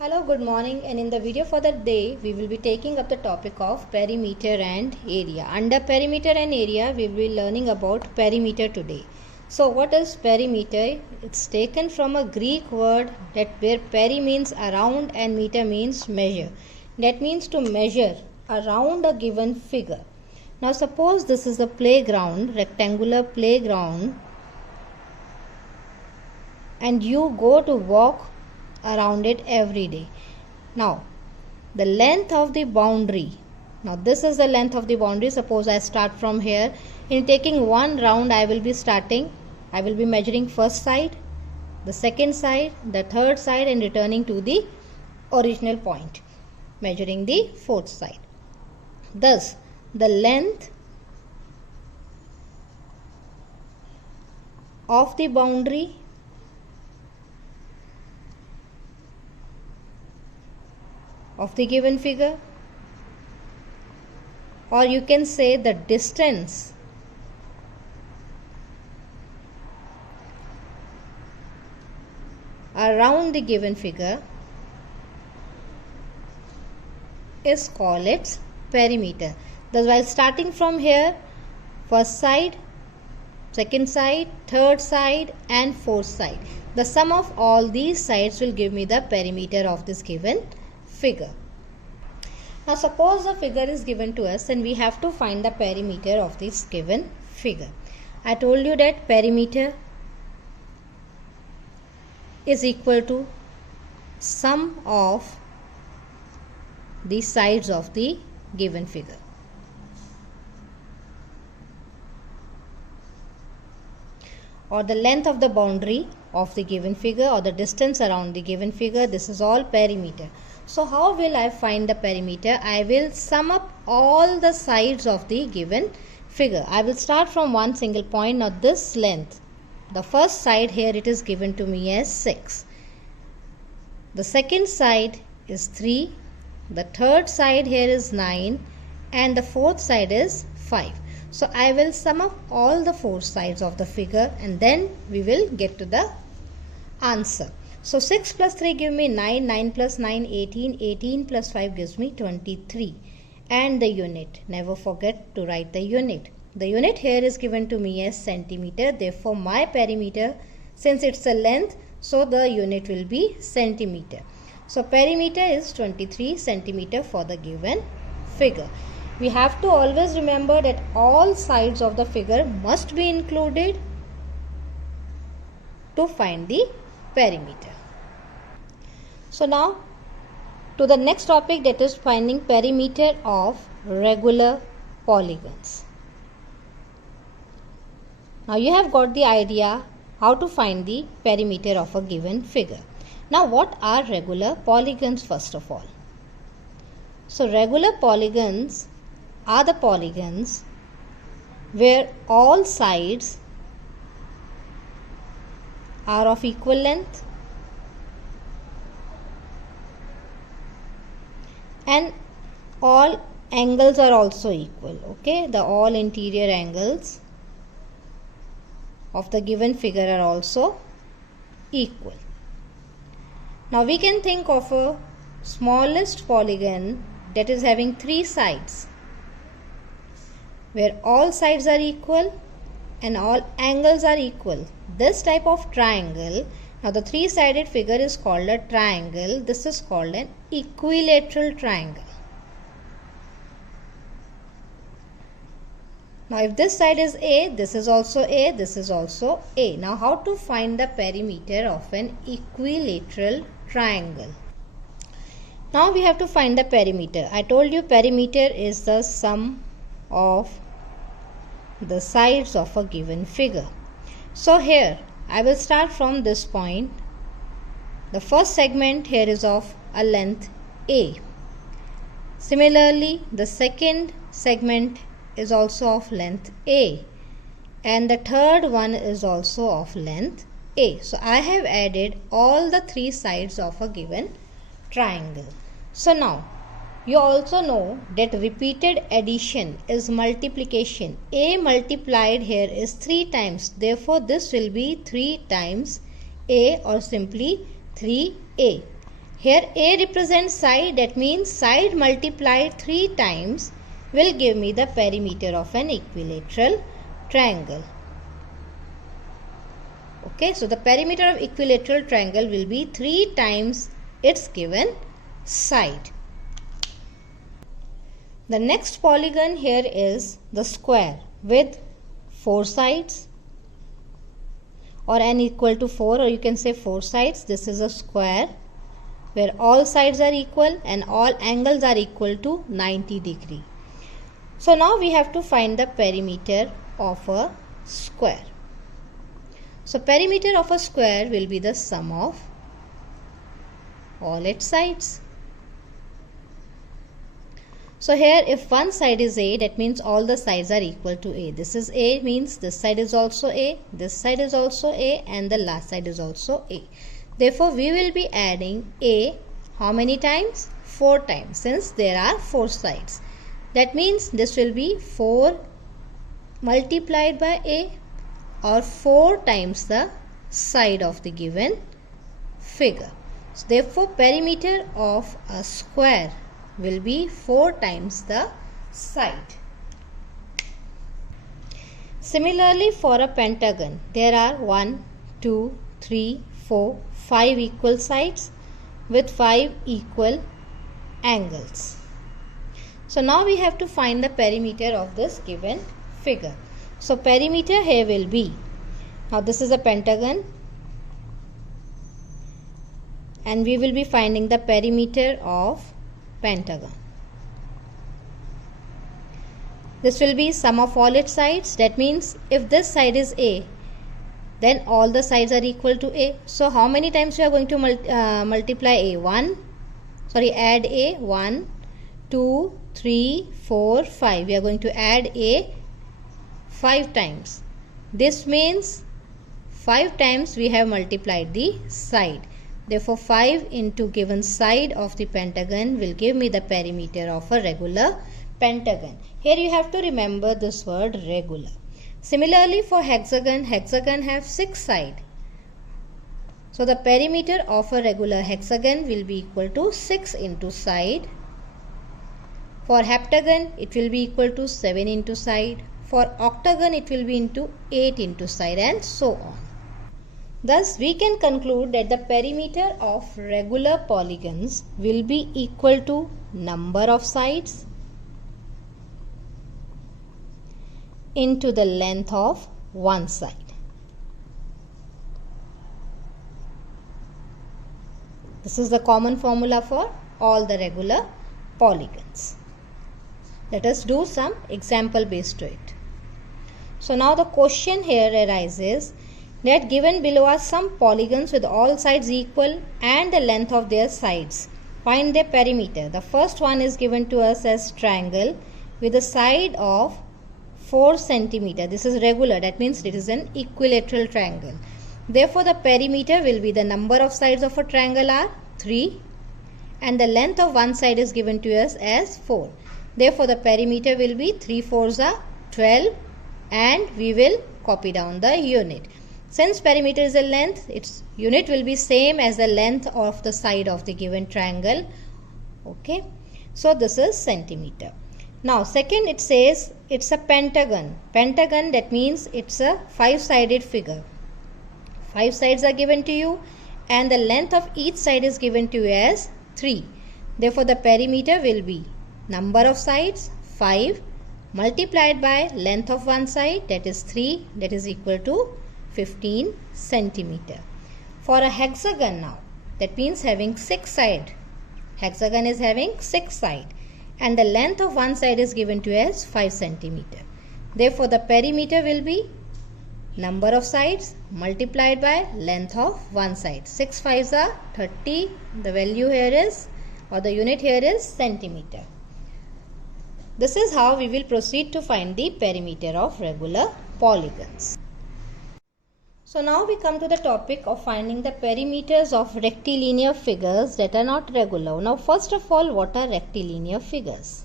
Hello, good morning, and in the video for the day we will be taking up the topic of perimeter and area. Under perimeter and area we will be learning about perimeter today. So what is perimeter? It's taken from a Greek word that where peri means around and meter means measure. That means to measure around a given figure. Now suppose this is a playground, rectangular playground, and you go to walk around it every day. Now the length of the boundary, now this is the length of the boundary. Suppose I start from here. In taking one round I will be measuring first side, the second side, the third side, and returning to the original point, measuring the fourth side. Thus the length of the boundary of the given figure, or you can say the distance around the given figure, is called its perimeter. Thus while starting from here, first side, second side, third side, and fourth side, the sum of all these sides will give me the perimeter of this given figure. Now suppose the figure is given to us and we have to find the perimeter of this given figure. I told you that perimeter is equal to sum of the sides of the given figure. Or the length of the boundary of the given figure, or the distance around the given figure. This is all perimeter. So how will I find the perimeter? I will sum up all the sides of the given figure. I will start from one single point. Now this length, the first side here, it is given to me as 6. The second side is 3. The third side here is 9. And the fourth side is 5. So I will sum up all the four sides of the figure and then we will get to the answer. So 6 plus 3 give me 9, 9 plus 9 18, 18 plus 5 gives me 23. And the unit, never forget to write the unit. The unit here is given to me as centimeter. Therefore my perimeter, since it's a length, so the unit will be centimeter. So perimeter is 23 centimeter for the given figure. We have to always remember that all sides of the figure must be included to find the perimeter. So now to the next topic, that is finding perimeter of regular polygons. Now you have got the idea how to find the perimeter of a given figure. Now what are regular polygons first of all? So regular polygons are the polygons where all sides are of equal length and all angles are also equal. Okay, the all interior angles of the given figure are also equal. Now we can think of a smallest polygon that is having 3 sides, where all sides are equal and all angles are equal. This type of triangle, now the 3-sided figure is called a triangle. This is called an equilateral triangle. Now if this side is A, this is also A, this is also A. Now how to find the perimeter of an equilateral triangle? Now we have to find the perimeter. I told you perimeter is the sum of the sides of a given figure. So here I will start from this point. The first segment here is of a length A. Similarly, the second segment is also of length A, and the third one is also of length A. So I have added all the 3 sides of a given triangle. So now you also know that repeated addition is multiplication. A multiplied here is 3 times. Therefore this will be 3 times A, or simply 3A. Here A represents side, that means side multiplied 3 times will give me the perimeter of an equilateral triangle. Okay, so the perimeter of equilateral triangle will be 3 times its given side. The next polygon here is the square with 4 sides, or n equal to 4, or you can say 4 sides. This is a square where all sides are equal and all angles are equal to 90 degree. So now we have to find the perimeter of a square. So perimeter of a square will be the sum of all its sides. So here if one side is A, that means all the sides are equal to A. This is A, means this side is also A, this side is also A, and the last side is also A. Therefore we will be adding A how many times? 4 times, since there are 4 sides. That means this will be 4 multiplied by A, or 4 times the side of the given figure. So therefore perimeter of a square will be 4 times the side. Similarly for a pentagon, there are 1, 2, 3, 4, 5 equal sides with 5 equal angles. So now we have to find the perimeter of this given figure. So perimeter here will be, now this is a pentagon, and we will be finding the perimeter of pentagon. This will be sum of all its sides. That means if this side is A, then all the sides are equal to A. So how many times we are going to multiply A? Add A. 1, 2, 3, 4, 5. We are going to add A 5 times. This means 5 times we have multiplied the side. Therefore 5 into given side of the pentagon will give me the perimeter of a regular pentagon. Here you have to remember this word regular. Similarly for hexagon, hexagon have 6 sides. So the perimeter of a regular hexagon will be equal to 6 into side. For heptagon it will be equal to 7 into side. For octagon it will be into 8 into side, and so on. Thus we can conclude that the perimeter of regular polygons will be equal to number of sides into the length of one side. This is the common formula for all the regular polygons. Let us do some example based to it. So now the question here arises that given below are some polygons with all sides equal and the length of their sides. Find their perimeter. The first one is given to us as triangle with a side of 4 centimeter. This is regular, that means it is an equilateral triangle. Therefore the perimeter will be the number of sides of a triangle are 3 and the length of one side is given to us as 4. Therefore the perimeter will be 3 4s are 12, and we will copy down the unit. Since perimeter is a length, its unit will be same as the length of the side of the given triangle. Okay, so this is centimeter. Now second, it says it's a pentagon. Pentagon, that means it's a 5-sided figure. 5 sides are given to you and the length of each side is given to you as 3. Therefore the perimeter will be number of sides 5 multiplied by length of one side, that is 3, that is equal to 15 centimeter. For a hexagon now, that means having 6 sides. Hexagon is having 6 sides and the length of one side is given to as 5 centimeter. Therefore the perimeter will be number of sides multiplied by length of one side. 6 5s are 30. The value here is, or the unit here is centimeter. This is how we will proceed to find the perimeter of regular polygons. So now we come to the topic of finding the perimeters of rectilinear figures that are not regular. Now first of all, what are rectilinear figures?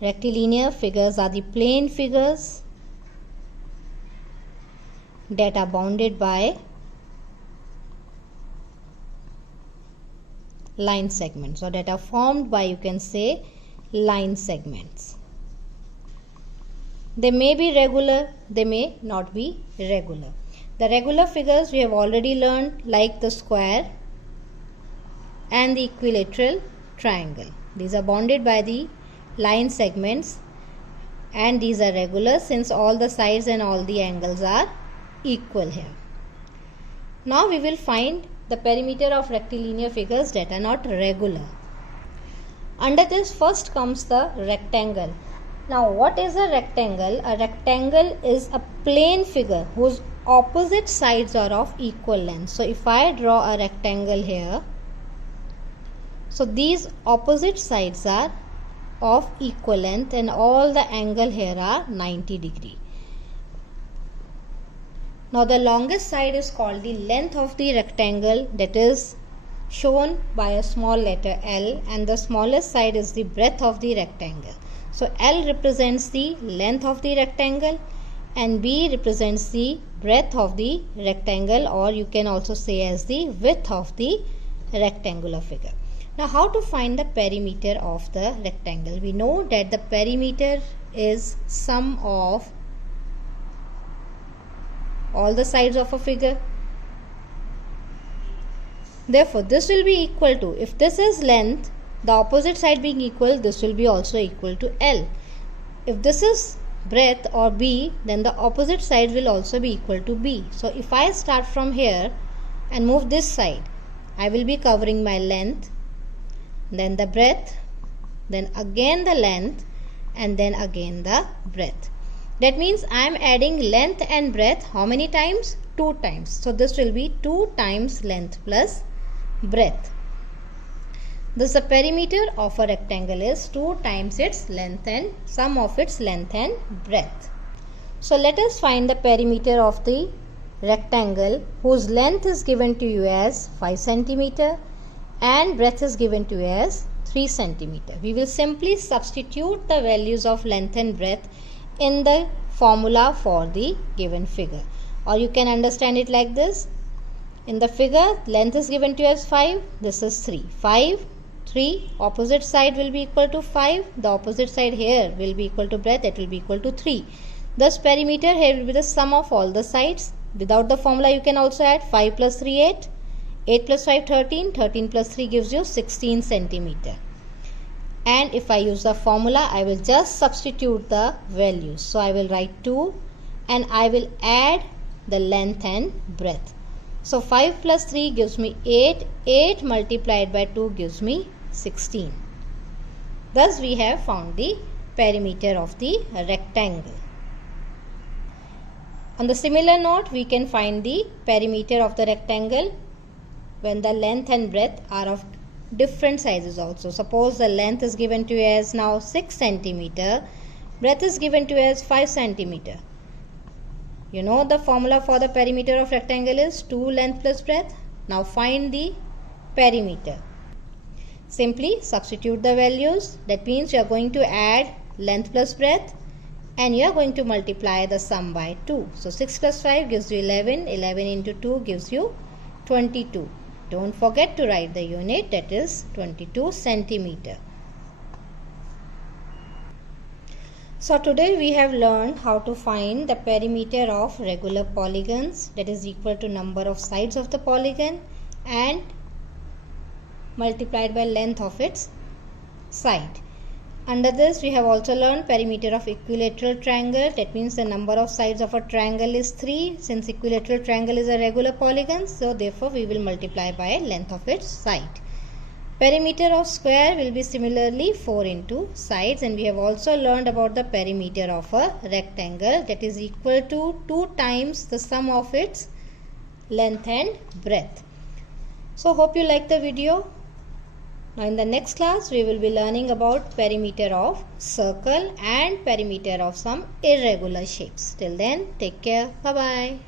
Rectilinear figures are the plane figures that are bounded by line segments, or that are formed by, you can say, line segments. They may be regular, they may not be regular. The regular figures we have already learned, like the square and the equilateral triangle. These are bounded by the line segments, and these are regular since all the sides and all the angles are equal here. Now we will find the perimeter of rectilinear figures that are not regular. Under this, first comes the rectangle. Now what is a rectangle? A rectangle is a plane figure whose opposite sides are of equal length. So if I draw a rectangle here, so these opposite sides are of equal length and all the angle here are 90 degree. Now the longest side is called the length of the rectangle, that is shown by a small letter L, and the smallest side is the breadth of the rectangle. So L represents the length of the rectangle and B represents the breadth of the rectangle, or you can also say as the width of the rectangular figure. Now how to find the perimeter of the rectangle? We know that the perimeter is sum of all the sides of a figure. Therefore this will be equal to, if this is length, the opposite side being equal, this will be also equal to L. If this is breadth or B, then the opposite side will also be equal to B. So if I start from here and move this side, I will be covering my length, then the breadth, then again the length, and then again the breadth. That means I am adding length and breadth how many times? 2 times. So this will be 2 times length plus breadth. Thus the perimeter of a rectangle is 2 times its length and sum of its length and breadth. So let us find the perimeter of the rectangle whose length is given to you as 5 cm and breadth is given to you as 3 cm. We will simply substitute the values of length and breadth in the formula for the given figure, or you can understand it like this. In the figure, length is given to you as 5, this is 3. 5, 3, opposite side will be equal to 5, the opposite side here will be equal to breadth, that will be equal to 3. Thus perimeter here will be the sum of all the sides. Without the formula you can also add 5 plus 3 8, 8 plus 5 13, 13 plus 3 gives you 16 centimeter. And if I use the formula, I will just substitute the values. So I will write 2 and I will add the length and breadth. So 5 plus 3 gives me 8, 8 multiplied by 2 gives me 16. Thus we have found the perimeter of the rectangle. On the similar note, we can find the perimeter of the rectangle when the length and breadth are of different sizes also. Suppose the length is given to you as now 6 centimeter, breadth is given to you as 5 centimeter. You know the formula for the perimeter of rectangle is 2 length plus breadth. Now find the perimeter. Simply substitute the values. That means you are going to add length plus breadth and you are going to multiply the sum by 2. So 6 plus 5 gives you 11. 11 into 2 gives you 22. Don't forget to write the unit, that is 22 centimeter. So today we have learned how to find the perimeter of regular polygons, that is equal to number of sides of the polygon and multiplied by length of its side. Under this we have also learned perimeter of equilateral triangle, that means the number of sides of a triangle is 3. Since equilateral triangle is a regular polygon, so therefore we will multiply by length of its side. Perimeter of square will be similarly 4 into sides, and we have also learned about the perimeter of a rectangle, that is equal to 2 times the sum of its length and breadth. So hope you like the video. Now in the next class we will be learning about perimeter of circle and perimeter of some irregular shapes. Till then, take care. Bye bye.